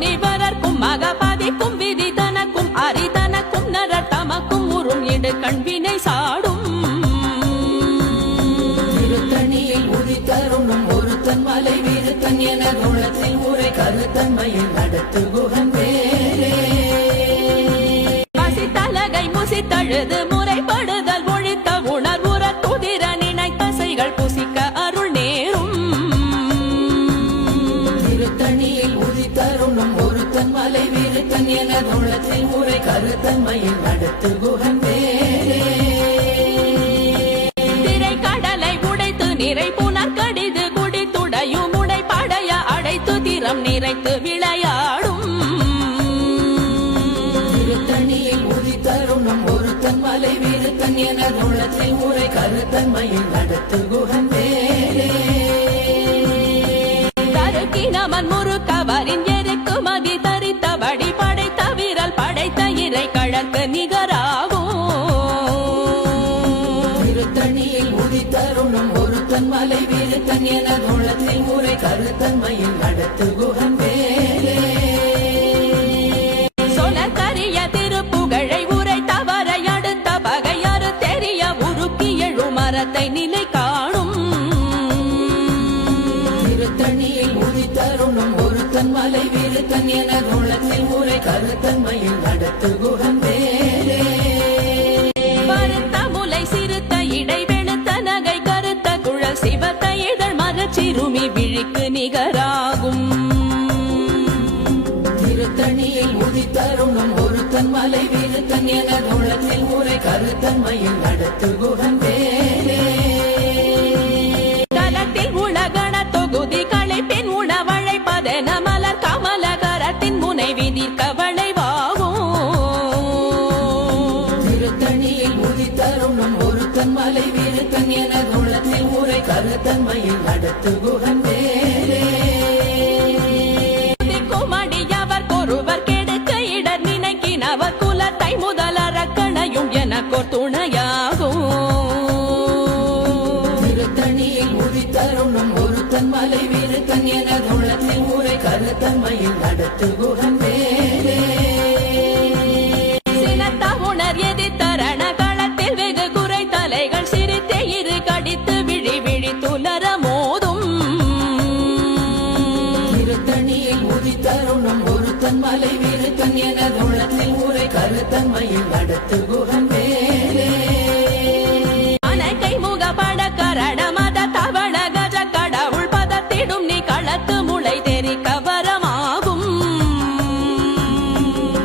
முனிவரர்க்கும் மகபதிக்கும் விதி தனக்கும் அரிதனக்கும் நரர் தமக்கும் உறும் இடு கண்வினை சாடும் திருத்தணியில் உதித்தருணும் ஒருத்தன் மலை விருத்தன் என குணத்தில் உரை கருத்தன்மையில் நடத்து குகன் வேலே பசித்தலகை முசித்தழுது முறைப்படுதல் ஒழித்த உணர்வுற துதிர நினைத்தசைகள் புசிக்க அருள் நேரும் திருத்தணியில் உதித்தருணும் ஒருத்தன் மலை விருத்தன் என குணத்தில் உரை கருத்தன்மையில் நடத்து குகன் வேலே நிறை புனர் கடிது குடித்துடையும் உடை படைய அடைத்து திறம் நிறைத்து விளையாடும் திருத்தணியில் உதித்தருணும் ஒருத்தன் மலை விருத்தன் என குணத்தில் உரை கருத்தன்மையில் நடத்து குகன் வேலே தருக்கினவன் முறுக்கவரின் எருக்கு மதி தரித்தபடி படைத்த வீரல் படைத்த இறை கழற்கு நிகராகும் திருத்தணியில் உதித்தருணும் ஒருத்தன் மலை விருத்தன் என குணத்தில் உரை கருத்தன்மையில் நடத்து குகன் வேலே சொலக்கரிய திருப்புகழை உரை தவறை அடுத்த பகையறு தெரிய உருக்கி எழு மரத்தை நிலை காணும் திருத்தணியில் உதித்தருணும் ஒருத்தன் மலை விருத்தன் என குணத்தில் உரை கருத்தன்மையில் நடத்து குகன் வேலே பருத்த முலை சிறுத்த இடை வெளுத்த நகை கருத்த குழல் சிவத்த இதழ் மரச்சிறுமி விழிக்கு நிகராகும் திருத்தணியில் உதித்தருணும் ஒருத்தன் மலை விருத்தன் என குணத்தில் உரை கருத்தன்மையில் நடத்து குகன் வேலே தலத்தில் உலகண தொகுதி களைப்பின் உணவழைப்பதென மலர் கமல கரத்தின் முனை விதிர்க்க வளைவாகும் திருத்தணியில் உதித்தருணும் ஒருத்தன் மலை விருத்தன் என குணத்தில் உரை கருத்தன்மையில் நடத்து குகன் வேலே குமடியவர் ஒருவர் கெடுக்க இடர் நினைக்கினவர் குலத்தை முதலறக்கணையும் எனக்கோர் துணையாகும் திருத்தணியில் உதித்தருணும் ஒருத்தன் மலை விருத்தன் என குணத்தில் உரை கருத்தன்மையில் நடத்து குகன் வேலே சினத்த உணர் எதிர்த்தரண களத்தில் வெகு குறை தலைகள் சிரித்தே இரு கடித்து விழி விழி துலர மோதும் திருத்தணியில் உதித்தருணும் ஒருத்தன் மலை விருத்தன் என குணத்தில் உரை கருத்தன்மையில் நடத்து குகன் வேலே அனைக்கை முகப்பட கரட மத தவள கஜ கடவுள் பதத்திடும் நீ களத்து முளை தெரிக்க வரமாகும்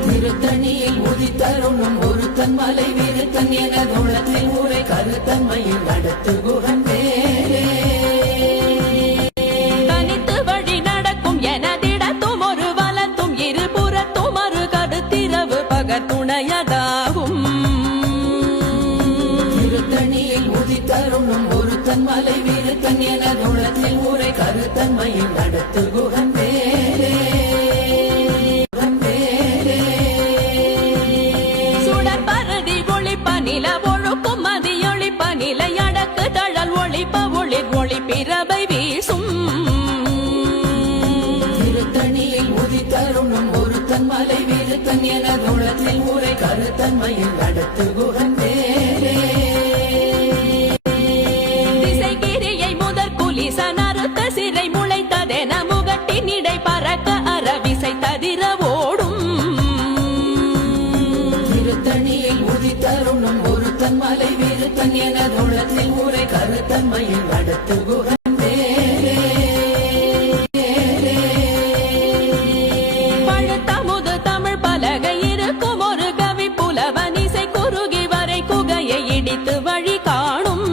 திருத்தணியில் உதித்தருணும் ஒருத்தன் மலை விருத்தன் என குணத்தில் உரை கருத்தன்மையில் நடத்து குகன் வேலே தனித்து வழி நடக்கும் எனதிடத்தும் ஒரு வலத்தும் இருபுறத்தும் ஒரு கருத்திரவு பகத்துணையதாகும் திருத்தணியில் உதித்தருணும் ஒருத்தன் மலை விருத்தன் என குணத்தில் உரை கருத்தன்மையில் நடத்து குகன் வேலே குகன் வேலே சுடர் பரதி ஒளிப்ப நில ஒழுக்கும் மதியொளிப்ப நிலை அடக்கு தழல் ஒளிப்ப ஒளிர் ஒளி பிறவை வீசும் திருத்தணியில் உதித்தருணும் ஒருத்தன் மலை விருத்தன் என குணத்தில் உரை கருத்தன்மையில் நடத்து குகன் வேலே திசைகிரியை முதற் குலிச நறுத்த சிறை முளைத்ததென முகட்டின் இடை பறக்க அறவிசை ததிர ஓடும் திருத்தணியில் உதித்தருணும் ஒருத்தன் மலை விருத்தன் என குணத்தில் உரை கருத்தன்மையில் நடத்து குகன் வேலே பழுத்தமுது தமிழ் பலகை இருக்கும் ஒரு கவி புலவன் இசை குறுகி வரை குகையை இடித்து வழி காணும்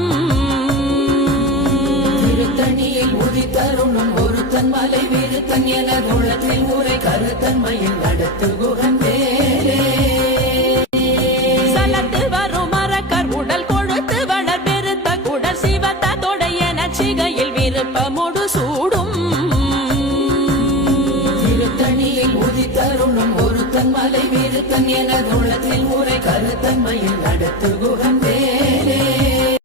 திருத்தணியில் உதித்தருணும் ஒருத்தன் மலை விருத்தன் என குணத்தில் உரை கருத்தன்மையில் நடத்து குகன் வேலே சலத்து வரும் மரக்கர் உடல் கொழுத்து வளர் பெருத்த குடல் சிவத்த தொடையன சிகையில் விருப்பமுடு சூடும் திருத்தணியில் உதித்தருணும் ஒருத்தன் மலை விருத்தன் என குணத்தில் உரை கருத்தன்மையில் நடத்து குகன்